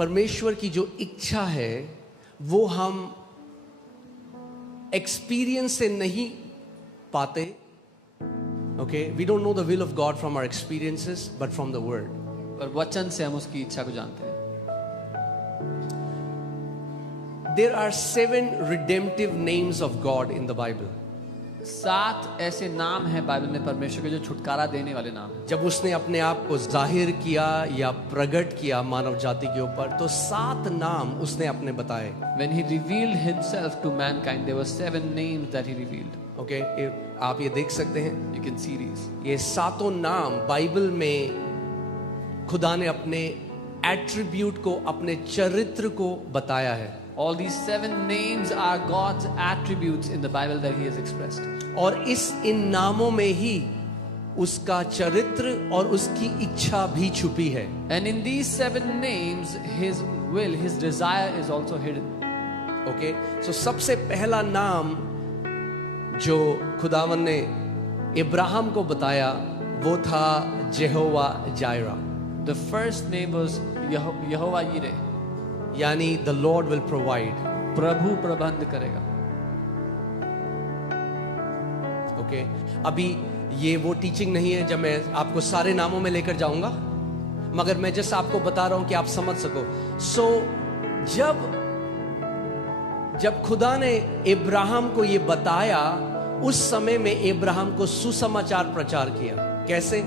परमेश्वर की जो इच्छा है वो हम एक्सपीरियंस से नहीं पाते. Okay, we don't know the will of God from our experiences but from the word. पर वचन से हम उसकी इच्छा को जानते हैं. There are 7 redemptive names of God in the Bible. 7 ऐसे नाम हैं बाइबल में परमेश्वर के जो छुटकारा देने वाले नाम हैं. जब उसने अपने आप को जाहिर किया या प्रकट किया मानव जाति के ऊपर तो 7 नाम उसने अपने बताए. When he revealed himself to mankind, there were 7 names that he revealed. Okay, आप ये देख सकते हैं. You can see these. ये 7 नाम बाइबल में खुदा ने अपने एट्रीब्यूट को, अपने चरित्र को बताया है. All these 7 names are God's attributes in the Bible that he has expressed. और इन नामों में ही उसका चरित्र और उसकी इच्छा भी छुपी है. And in these 7 names, his will, his desire is also hidden. Okay, so सबसे पहला नाम जो खुदावन ने इब्राहिम को बताया वो था जेहोवा Zaira. The first name was Yehovah Yireh. यानी द लॉर्ड विल प्रोवाइड. प्रभु प्रबंध करेगा. ओके, अभी ये वो टीचिंग नहीं है जब मैं आपको सारे नामों में लेकर जाऊंगा, मगर मैं जस्ट आपको बता रहा हूं कि आप समझ सको. सो जब खुदा ने इब्राहिम को ये बताया उस समय में इब्राहिम को सुसमाचार प्रचार किया. कैसे?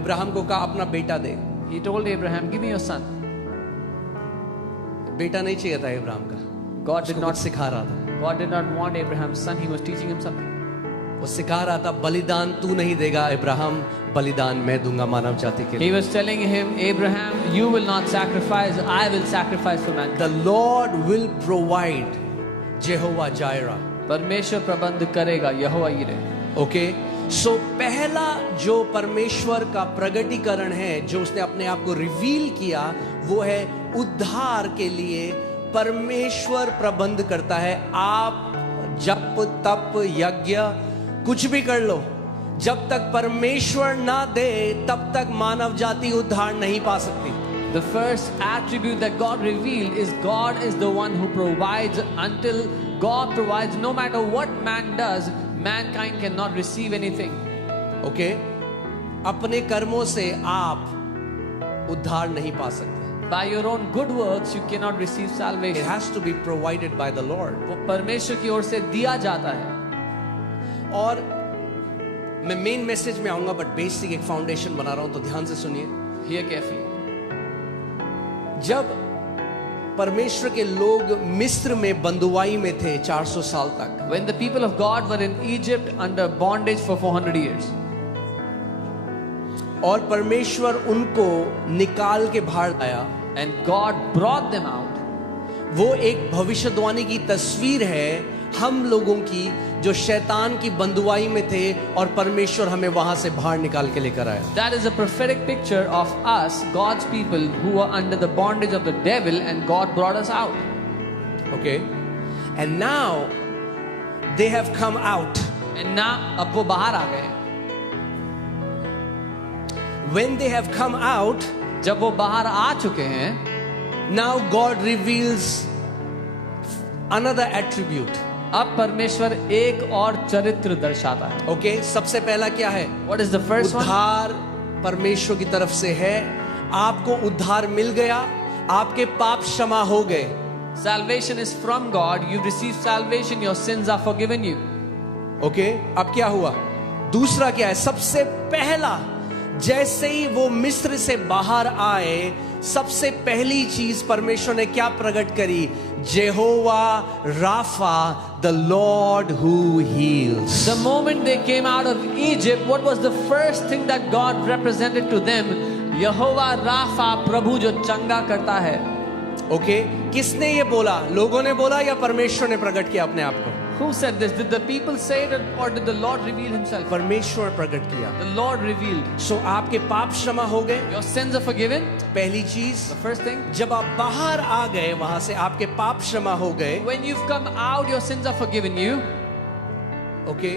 इब्राहिम को कहा अपना बेटा दे. He told Abraham, give me your son. बेटा नहीं चाहिए था इब्राहिम का. God did not सिखा रहा था. God did not want Abraham's son. He was teaching him something. वो सिखा रहा था बलिदान तू नहीं देगा इब्राहिम, बलिदान मैं दूंगा मानव जाति के लिए. He was telling him, Abraham, you will not sacrifice, I will sacrifice for mankind. The Lord will provide. जेहोवा Zaira. परमेश्वर प्रबंध करेगा. यहोवा यिरे. ओके, सो पहला जो परमेश्वर का प्रगटीकरण है, जो उसने अपने आप को रिवील किया, वो है उद्धार के लिए परमेश्वर प्रबंध करता है. आप जप तप यज्ञ कुछ भी कर लो, जब तक परमेश्वर ना दे तब तक मानव जाति उद्धार नहीं पा सकती. The first attribute that God revealed is God is the one who provides. Until God provides, no matter what man does, mankind cannot receive anything. Okay, अपने कर्मों से आप उद्धार नहीं पा सकते. By your own good works, you cannot receive It salvation. has to be provided by the Lord. वो परमेश्वर की ओर से दिया जाता है. और मैं मेन मैसेज में आऊंगा, बट बेसिक एक फाउंडेशन बना रहा हूं, तो ध्यान से सुनिए. Hear carefully. जब परमेश्वर के लोग मिस्र में बंदुआई में थे 400 साल तक, When the people of God were in Egypt under bondage for 400 years, और परमेश्वर उनको निकाल के बाहर लाया, and God brought them out, वो एक भविष्यवाणी की तस्वीर है हम लोगों की जो शैतान की बंदुआई में थे और परमेश्वर हमें वहां से बाहर निकाल के लेकर आया. that is a prophetic picture of us, God's people, who were under the bondage of the devil, and God brought us out. Okay, and now they have come out. And now अब वो बाहर आ गए. When they have come out, जब वो बाहर आ चुके हैं, now God reveals another attribute. अब परमेश्वर एक और चरित्र दर्शाता है. ओके, सबसे पहला क्या है? What is the first one? उद्धार परमेश्वर की तरफ से है. आपको उद्धार मिल गया, आपके पाप क्षमा हो गए. Salvation is from God. You've received salvation. Your sins are forgiven you. Okay, अब क्या हुआ? दूसरा क्या है? सबसे पहला, जैसे ही वो मिस्र से बाहर आए, सबसे पहली चीज परमेश्वर ने क्या प्रकट करी? Jehovah Rapha, the Lord who heals. The moment they came out of Egypt, what was the first thing that God represented to them? यहोवा राफा, प्रभु जो चंगा करता है. ओके, किसने ये बोला? लोगों ने बोला या परमेश्वर ने प्रकट किया अपने आप को? Who said this? Did the people say it, or did the Lord reveal himself? परमेश्वर प्रकट किया. The Lord revealed. सो आपके पाप क्षमा हो गए. Your sins are forgiven. पहली चीज. The first thing. जब आप बाहर आ गए वहां से, आपके पाप क्षमा हो गए. When you've come out, your sins are forgiven you. Okay,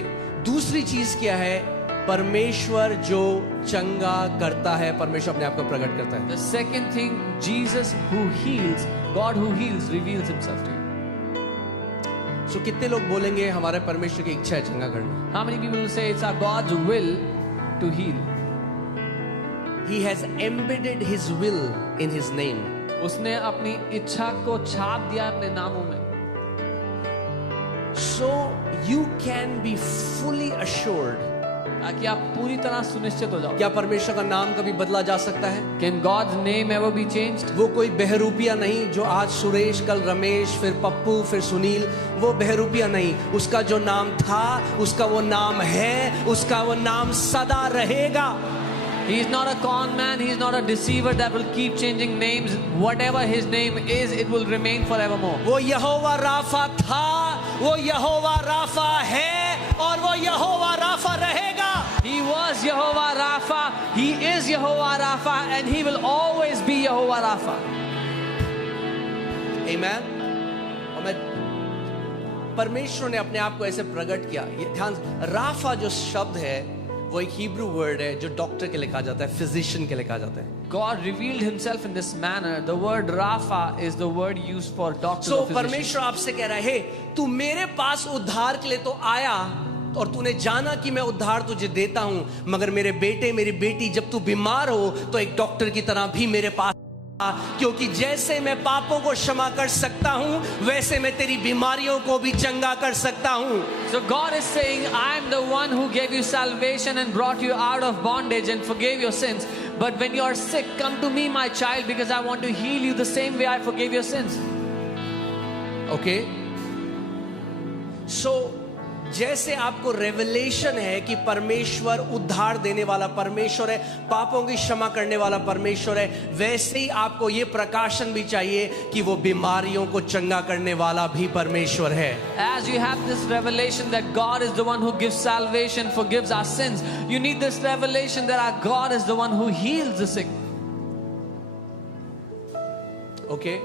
दूसरी चीज क्या है? परमेश्वर जो चंगा करता है, परमेश्वर अपने आप को प्रकट करता है। The second thing, Jesus who heals, God who heals reveals himself to you. सो कितने लोग बोलेंगे हमारे परमेश्वर की इच्छा है चंगा करना? How many people will say it's our God's will to heal? He has embedded his will in his name. उसने अपनी इच्छा को छाप दिया अपने नामों में। So you can be fully assured, ताकि आप पूरी तरह सुनिश्चित हो जाओ। क्या परमेश्वर का नाम कभी बदला जा सकता है? Can God's name ever be changed? वो कोई बहरूपिया नहीं जो आज सुरेश, कल रमेश, फिर पप्पू, फिर सुनील, वो बहरूपिया नहीं। उसका जो नाम था, उसका वो नाम है, उसका वो नाम सदा रहेगा। He is not a con man, he is not a deceiver that will keep changing names. Whatever his name is, it will remain forevermore. वो यहोवा राफा था, वो यहोवा राफा है, और वो यहोवा राफा रहेगा। He was Jehovah Rapha, he is Jehovah Rapha, and he will always be Jehovah Rapha. Amen. और मैं परमेश्वर ने अपने आप को ऐसे प्रकट किया। ये ध्यान, राफा जो शब्द है वो एक हिब्रू वर्ड है जो डॉक्टर के लिए कहा जाता है, फिजिशियन के लिए कहा जाता है। God revealed himself in this manner. The word Rapha is the word used for doctor or physician. परमेश्वर आपसे कह रहा है, तू मेरे पास उद्धार के लिए तो आया और तूने जाना कि मैं उद्धार तुझे देता हूं, मगर मेरे बेटे, मेरी बेटी, जब तू बीमार हो तो एक डॉक्टर की तरह भी मेरे पास, क्योंकि जैसे मैं पापों को क्षमा कर सकता हूं वैसे मैं तेरी बीमारियों को भी चंगा कर सकता हूं। So God is saying, I am the one who gave you salvation and brought you out of bondage and forgave your sins. But when you are sick, come to me, my child, because I want to heal you the same way I forgave your sins. Okay? So जैसे आपको revelation है कि परमेश्वर उद्धार देने वाला परमेश्वर है, पापों की क्षमा करने वाला परमेश्वर है, वैसे ही आपको ये प्रकाशन भी चाहिए कि वो बीमारियों को चंगा करने वाला भी परमेश्वर है। As you have this revelation that God is the one who gives salvation, forgives our sins, you need this revelation that our God is the one who heals the sick. Okay?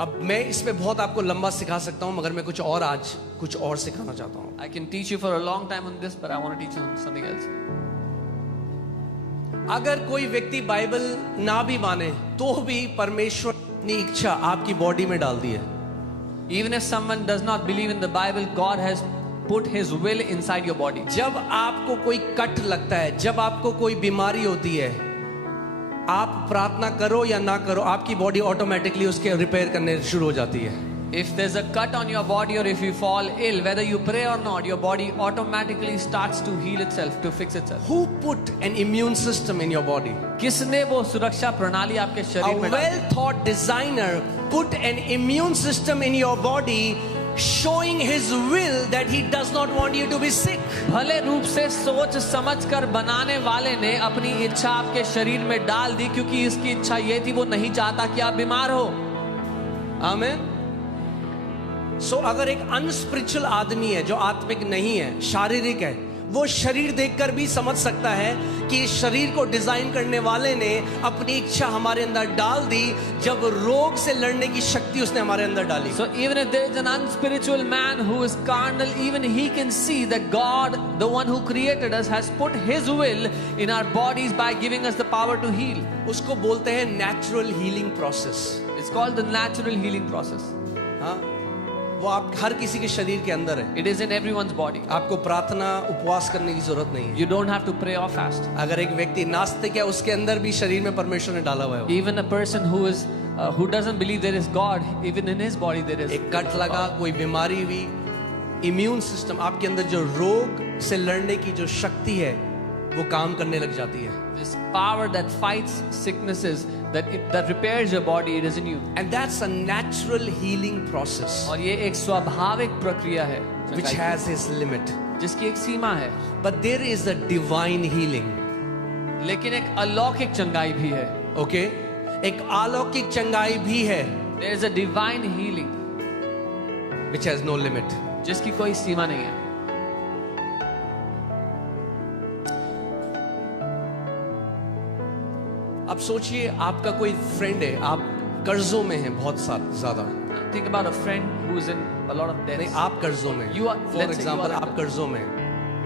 अब मैं इसमें बहुत आपको लंबा सिखा सकता हूं, मगर मैं कुछ और सिखाना चाहता हूं। I can teach you for a long time on this, but I want to teach you on something else. अगर कोई व्यक्ति बाइबल ना भी माने तो भी परमेश्वर अपनी इच्छा आपकी बॉडी में डाल दी है। Even if someone does not believe in the Bible, God has put his will inside your body. जब आपको कोई कट लगता है, जब आपको कोई बीमारी होती है, आप प्रार्थना करो या ना करो, आपकी बॉडी ऑटोमेटिकली उसके रिपेयर करने शुरू हो जाती है। If there's a cut on your body or if you fall ill, whether you pray or not, your body automatically starts to heal itself, to fix itself. Who put an immune system in your body? किसने वो सुरक्षा प्रणाली आपके A शरीर में डाली? well-thought designer put an immune system in your body, showing his will that he does not want you to be sick. भले रूप से सोच समझ कर बनाने वाले ने अपनी इच्छा आपके शरीर में डाल दी, क्योंकि इसकी इच्छा ये थी, वो नहीं चाहता कि आप बीमार हो। आमीन। सो अगर एक अनस्पिरिचुअल आदमी है जो आत्मिक नहीं है, शारीरिक है, वो शरीर देखकर भी समझ सकता है कि इस शरीर को डिजाइन करने वाले ने अपनी इच्छा हमारे अंदर डाल दी, जब रोग से लड़ने की शक्ति उसने हमारे अंदर डाली। So even if there is an unspiritual man who is carnal, even he can see that God, the one who created us, has put his will in our bodies by giving us the power to heal. उसको बोलते हैं natural healing process. It's called the natural healing process. हाँ, वो आप हर किसी के शरीर के अंदर है। It is in everyone's body. आपको प्रार्थना उपवास करने की जरूरत नहीं है। You don't have to pray or fast. अगर एक व्यक्ति नास्तिक है, उसके अंदर भी शरीर में परमेश्वर ने डाला हुआ है। Even a person who doesn't believe there is God, even in his body there is. एक कट लगा, कोई बीमारी हुई, इम्यून सिस्टम, आपके अंदर जो रोग से लड़ने की जो शक्ति है वो काम करने लग जाती है। This power that fights sicknesses, that repairs your body, it is in you. And that's a natural healing process और ये एक स्वाभाविक प्रक्रिया है which has its limit. जिसकी एक सीमा है। But there is a divine healing. लेकिन एक अलौकिक चंगाई भी है। Okay? एक अलौकिक चंगाई भी है There is a divine healing which has no limit. जिसकी कोई सीमा नहीं है। अब सोचिए, आपका कोई फ्रेंड है, आप कर्जों में हैं बहुत ज्यादा। Think about a friend who is in a lot of नहीं, debts. आप कर्जों में, You are- for let's say you example are आप under- कर्जों में,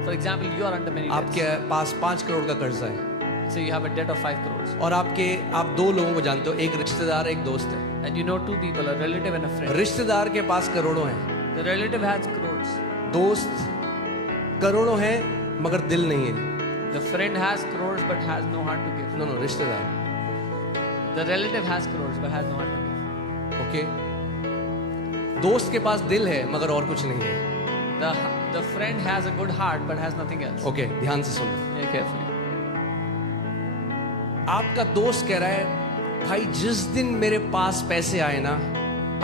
For example, you are under many debts. आपके पास 5 करोड़ का कर्जा है Say you have a debt of 5 crores. और आप 2 लोगों को जानते हो, एक रिश्तेदार एक दोस्त है। And you know 2 people, a relative and a friend. रिश्तेदार के पास करोड़ों हैं, The relative has crores. दोस्त करोड़ों हैं मगर दिल नहीं है। The friend has crores but has no heart to give. No रिश्तेदार, The relative has crores but has no heart to give. Okay. दोस्त के पास दिल है मगर और कुछ नहीं है। The friend has a good heart but has nothing else. Okay, ध्यान से सुनो। Very carefully. आपका दोस्त कह रहा है, भाई जिस दिन मेरे पास पैसे आए ना,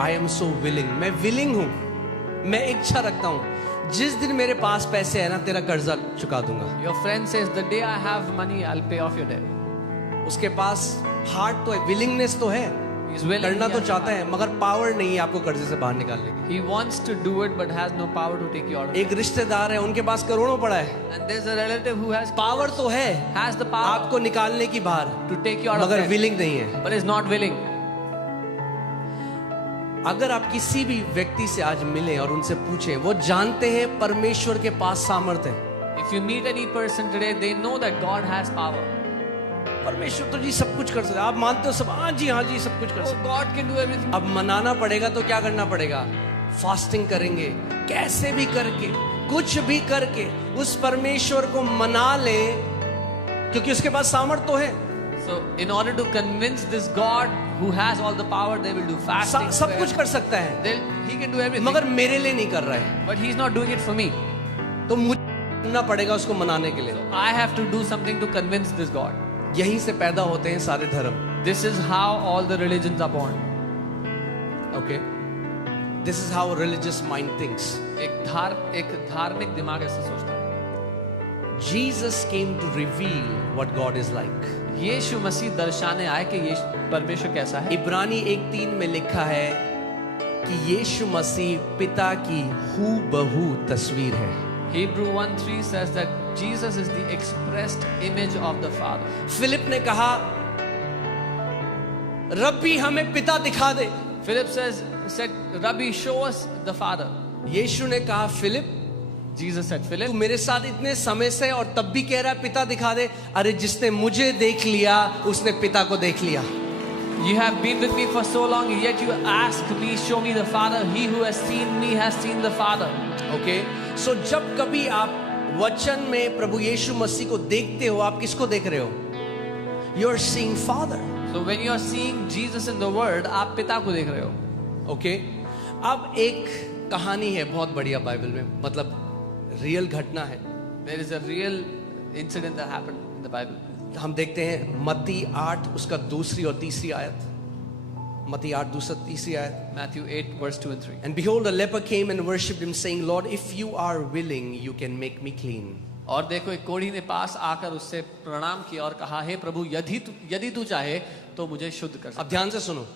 आई एम सो विलिंग, मैं विलिंग हूं, मैं इच्छा रखता हूं, जिस दिन मेरे पास पैसे आए ना तेरा कर्जा चुका दूंगा। Your friend says, the day I have money, I'll pay off your debt. उसके पास हार्ट तो है, विलिंगनेस तो है, He's willing. करना he तो has चाहता heart. है मगर पावर नहीं है आपको कर्जे से बाहर निकालने की। He wants to do it but has no power to take you out of it. एक रिश्तेदार है, उनके पास करोड़ों पड़ा है, And there's a relative who has power तो है has the power आपको निकालने की बाहर, to take you out of मगर debt, विलिंग नहीं है। but is not willing. अगर आप किसी भी व्यक्ति से आज मिलें और उनसे पूछें, वो जानते हैं परमेश्वर के पास सामर्थ्य है। If you meet any person today, they know that God has power. परमेश्वर तो जी सब कुछ कर सकता है, आप मानते हो सब, हाँ जी सब कुछ कर Oh, सकता God can do everything. है। अब मनाना पड़ेगा तो क्या करना पड़ेगा? फास्टिंग करेंगे, कैसे भी करके, कुछ भी करके उस परमेश्वर को मना ले, क्योंकि उसके पास सामर्थ तो है। So, in order to convince this God who has all the power, they will do fasting. सब prayer. कुछ कर सकता है, He can do everything. मगर मेरे लिए नहीं कर रहा है, But he's not doing it for me. तो मुझे करना पड़ेगा उसको मनाने के लिए। So I have to do something to convince this God. यहीं से पैदा होते हैं सारे धर्म। This is how all the religions are born. Okay, this is how religious mind thinks. एक धार्मिक दिमाग ऐसे सोचता है। Jesus came to reveal what God is like. यीशु मसीह दर्शाने आए कि ये परमेश्वर कैसा है। इब्रानी 1:3 में लिखा है कि यीशु मसीह पिता की हूबहू तस्वीर है। Hebrew 1:3 says that Jesus is the expressed image of the Father. Philip ने कहा, रब्बी हमें पिता दिखा दे। Philip said, Rabbi, show us the Father. यीशु ने कहा, फिलिप Jesus said, Philip, तू मेरे साथ इतने समय से और तब भी कह रहा है पिता दिखा दे। अरे जिसने मुझे देख लिया उसने पिता को देख लिया। you have been with me for so long, yet you ask me, show me the Father. He who has seen me has seen the Father. Okay, so जब कभी आप वचन में प्रभु यीशु मसीह को देखते हो, आप किसको देख रहे हो? You are seeing Father. So when you are seeing Jesus in the Word, आप पिता को देख रहे हो। ओके, अब एक कहानी है बहुत बढ़िया बाइबल में, मतलब रियल घटना है। There is a real incident that happened in the Bible. हम देखते हैं मत्ती 8 उसका 2 और 3 आयत। मत्ती 8 2 3 आयत। Matthew 8 verse 2 and 3. And behold, a leper came and worshipped him, saying, Lord, if you are willing, you can make me clean. और देखो एक कोढ़ी ने पास आकर उससे प्रणाम किया और कहा, हे प्रभु, यदि तू चाहे तो मुझे शुद्ध कर अब ध्यान से सुनो,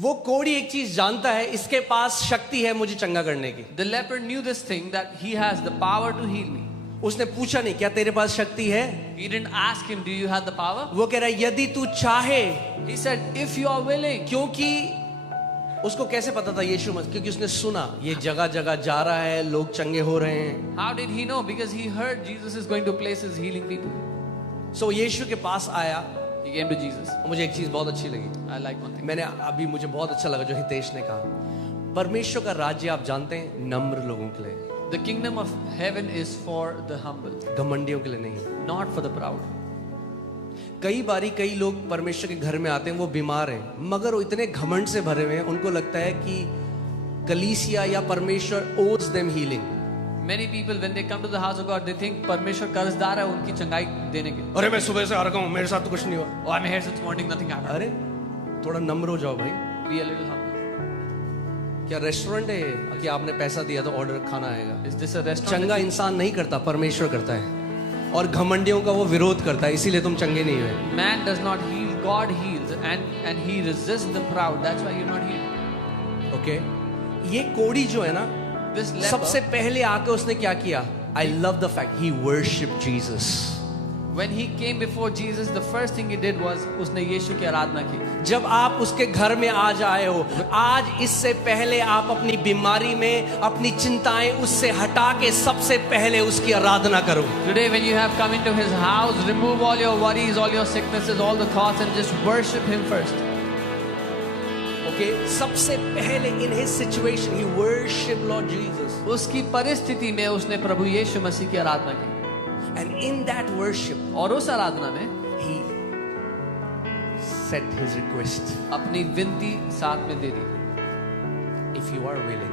वो कोढ़ी एक चीज जानता है, इसके पास शक्ति है मुझे चंगा करने की। The leper knew this thing, that he has the power to heal me. उसने पूछा नहीं क्या तेरे पास शक्ति है, He didn't ask him, do you have the power? वो कह रहा है यदि तू चाहे। He said, if you are willing. क्योंकि उसको कैसे पता था यीशु मसीह? क्योंकि उसने सुना ये जगह जगह जा रहा है, लोग चंगे हो रहे हैं। How did he know? Because he heard Jesus is going to places healing people. सो यीशु के पास आया। He came to Jesus. मुझे एक चीज बहुत अच्छी लगी, I like one thing. मैंने अभी मुझे बहुत अच्छा लगा जो हितेश ने कहा, परमेश्वर का राज्य आप जानते हैं नम्र लोगों के लिए, The kingdom of heaven is for the humble, घमंडियों के लिए नहीं। not for the proud. कई बारी कई लोग परमेश्वर के घर में आते हैं, वो बीमार हैं मगर वो इतने घमंड से भरे हुए हैं, उनको लगता है कि कलीसिया या परमेश्वर owes them healing। Many people when they come to the house of God, they think परमेश्वर कर्जदार है उनकी चंगाई देने के। अरे मैं सुबह से आ रहा हूँ, मेरे साथ तो कुछ नहीं हुआ। Oh, I'm here since morning, nothing happened. अरे थोड़ा नम्र हो जाओ भाई। Be a little humble. क्या रेस्टोरेंट है कि आपने पैसा दिया तो ऑर्डर खाना आएगा? Is this a restaurant? चंगा इंसान नहीं करता, परमेश्वर करता है, और घमंडियों का वो विरोध करता है, इसीलिए तुम चंगे नहीं हुए। Man does not heal, God heals, and he resists the proud. That's why you're not healed. Okay, ये कोढ़ी जो है ना, This leper, सबसे पहले आके उसने क्या किया? I love the fact he worship Jesus. When he came before Jesus, the first thing he did was उसने यीशु की आराधना की. जब आप उसके घर में आज आए हो, आज इससे पहले आप अपनी बीमारी में अपनी चिंताएं उससे हटा के सबसे पहले उसकी आराधना करो. Today, when you have come into his house, remove all your worries, all your sicknesses, all the thoughts, and just worship him first. Okay? सबसे पहले in his situation he worshiped Lord Jesus. उसकी परिस्थिति में उसने प्रभु यीशु मसीह की आराधना की. And in that worship और उस आराधना में he said his request. अपनी विनती साथ में दे दी. If you are willing.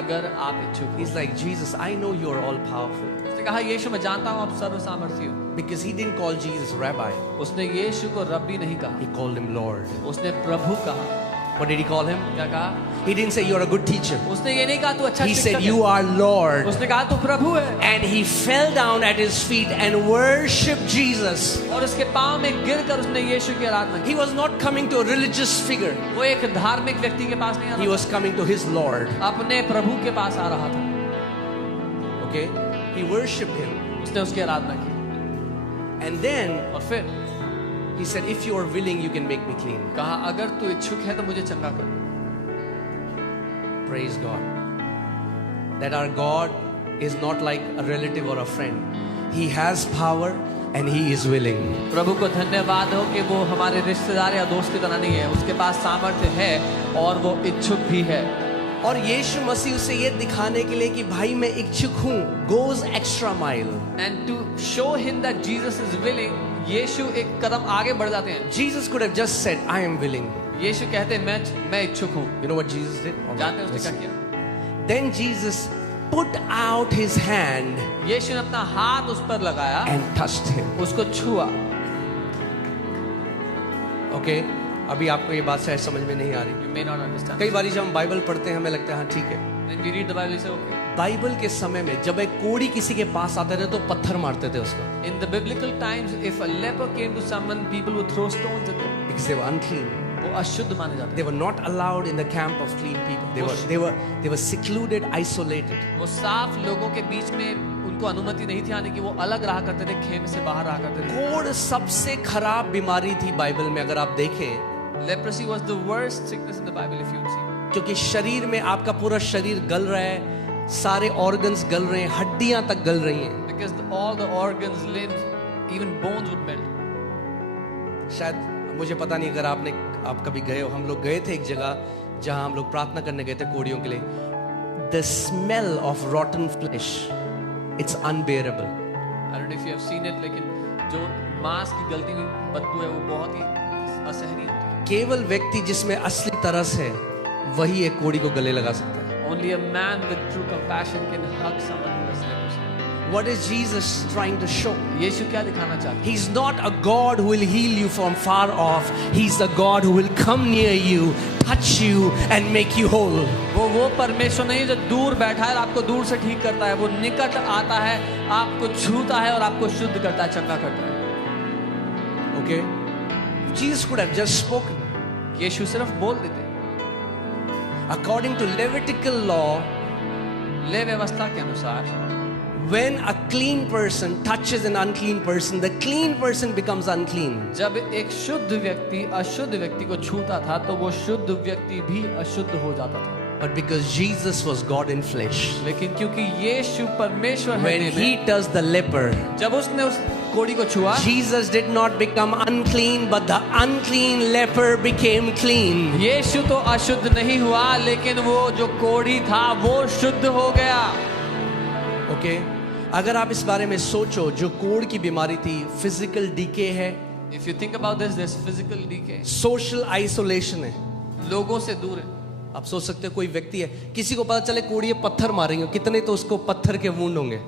अगर आप इच्छुक हो. He's like, Jesus, I know you are all powerful. उसने कहा यीशु मैं जानता हूँ आप सर्व सामर्थी हो. Because he didn't call Jesus rabbi. उसने यीशु को रब्बी नहीं कहा. He called him Lord. उसने प्रभु कहा. What did he call him? क्या कहा? He didn't say you're a good teacher. उसने ये नहीं कहा तू अच्छा He शिक्षक said है. you are Lord. उसने कहा तू प्रभु है. And he fell down at his feet and worshiped Jesus. और उसके पांव में गिरकर उसने यीशु की आराधना की. He was not coming to a religious figure. वो एक धार्मिक व्यक्ति के पास नहीं आ He रहा was coming to his Lord. था. अपने प्रभु के पास आ रहा था. Okay? He worshipped him. उसने उसकी आराधना की. And then और फिर he said, if you are willing, you can make me clean. कहा अगर तू इच्छुक है तो मुझे चंगा कर. Praise God. That our God is not like a relative or a friend. He has power and he is willing. प्रभु को धन्यवाद हो कि वो हमारे रिश्तेदार या दोस्त की तरह नहीं है. उसके पास सामर्थ्य है और वो इच्छुक भी है. और यीशु मसीह उसे ये दिखाने के लिए कि भाई मैं इच्छुक हूँ, goes extra mile. And to show him that Jesus is willing, यीशु एक कदम आगे बढ़ जाते हैं. Jesus could have just said, I am willing. यीशु कहते हैं मैं इच्छुक हूँ. You know what Jesus did? जानते हैं उसने क्या किया? Then Jesus put out his hand यीशु ने अपना हाथ उस पर लगाया. and touched him. उसको छुआ. Okay? अभी आपको ये बात शायद समझ में नहीं आ रही. You may not understand. कई बार जब हम बाइबल पढ़ते हैं हमें लगता है हाँ ठीक है. When we read the Bible, we say, okay. Bible के समय में जब एक कोढ़ी किसी के पास आते थे तो पत्थर मारते थे उसको. In the biblical times, if a leper came to someone, people would throw stones at them. Because they were unclean. वो अशुद्ध माने जाते. They were not allowed in the camp of clean people. They were secluded, isolated. वो साफ लोगों के बीच में उनको अनुमति नहीं थी आने की. वो अलग रहा करते थे, खेम से बाहर रहा करते थे. कोढ़ सबसे खराब बीमारी थी बाइबल में अगर आप देखें. Leprosy was the worst sickness in the Bible, if you would see. क्योंकि शरीर में आपका पूरा शरीर गल रहा है, सारे ऑर्गन्स गल रहे हैं, हड्डियां तक गल रही हैं. Because all the organs, limbs, even bones would melt. शायद मुझे पता नहीं अगर आप कभी गए हो. हम लोग गए थे एक जगह जहां हम लोग प्रार्थना करने गए थे कोढ़ियों के लिए. The smell of rotten flesh, it's unbearable. I don't know if you have seen it, लेकिन जो मांस की गलती हुई बदबू है वो बहुत ही असहनीय होती है. केवल व्यक्ति जिसमें असली तरस है वही एक कोढ़ी को गले लगा सकता है. Only a man with true compassion can hug someone who has leprosy. What is Jesus trying to show? यीशु क्या दिखाना चाहते हैं? He's not a God who will heal you from far off. He's the God who will come near you, touch you and make you whole. वो परमेश्वर नहीं जो दूर बैठा है और आपको दूर से ठीक करता है. वो निकट आता है, आपको छूता है और आपको शुद्ध करता है, चंगा करता है. Okay? Jesus could have just spoken. यीशु सिर्फ बोल देते. According to Levitical law, ले व्यवस्था के अनुसार when a clean person touches an unclean person, the clean person becomes unclean. जब एक शुद्ध व्यक्ति अशुद्ध व्यक्ति को छूता था तो वो शुद्ध व्यक्ति भी अशुद्ध हो जाता था. But because Jesus was God in flesh, लेकिन क्योंकि यीशु परमेश्वर है when देह he में, touched the leper, जब उसने उस कोढ़ी को छुआ, Jesus did not become unclean, but the unclean leper became clean. यीशु तो अशुद्ध नहीं हुआ लेकिन वो जो कोढ़ी था वो शुद्ध हो गया. Okay? अगर आप इस बारे में सोचो, जो कोढ़ की बीमारी थी, फिजिकल डीके है, If you think about this, there's physical decay. Social isolation है. लोगों से दूर है. आप सोच सकते हो कोई व्यक्ति है, किसी को पता चले कोढ़ी पत्थर मारेंगे, कितने तो उसको पत्थर के वुंड होंगे.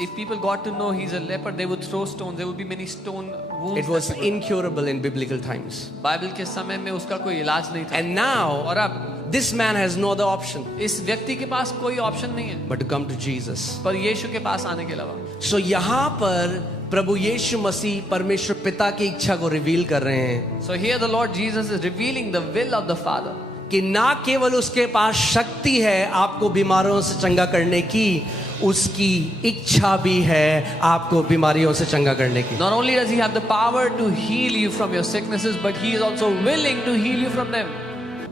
If people got to know he's a leper, they would throw stones. There would be many stone wounds. It was incurable in biblical times. Bible के समय में उसका कोई इलाज नहीं था. And now और अब this man has no other option इस व्यक्ति के पास कोई ऑप्शन नहीं है but to come to Jesus. पर यीशु के पास आने के अलावा. So यहाँ पर प्रभु यीशु मसीह परमेश्वर पिता की इच्छा को रिवील कर रहे हैं So here the Lord Jesus is revealing the will of the Father. कि ना केवल उसके पास शक्ति है आपको बीमारियों से चंगा करने की, उसकी इच्छा भी है आपको बीमारियों से चंगा करने की। Not only does he have the power to heal you from your sicknesses, but he is also willing to heal you from them.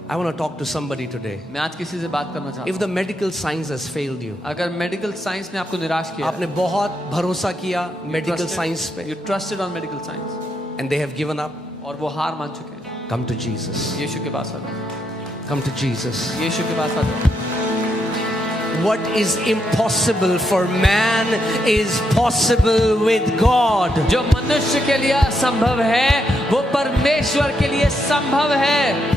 I want to talk to somebody today. मैं आज किसी से बात करना चाहता If the medical science has failed you, हूँ। अगर medical science ने आपको निराश किया, आपने बहुत भरोसा किया मेडिकल साइंस पे, you trusted on medical science, and they have given up, और वो हार मान चुके हैं, come to Jesus. यीशु के पास आ जाओ, Come to Jesus. यीशु के पास आ जाओ। What is impossible for man is possible with God. जो मनुष्य के लिए असंभव है, वो परमेश्वर के लिए संभव है।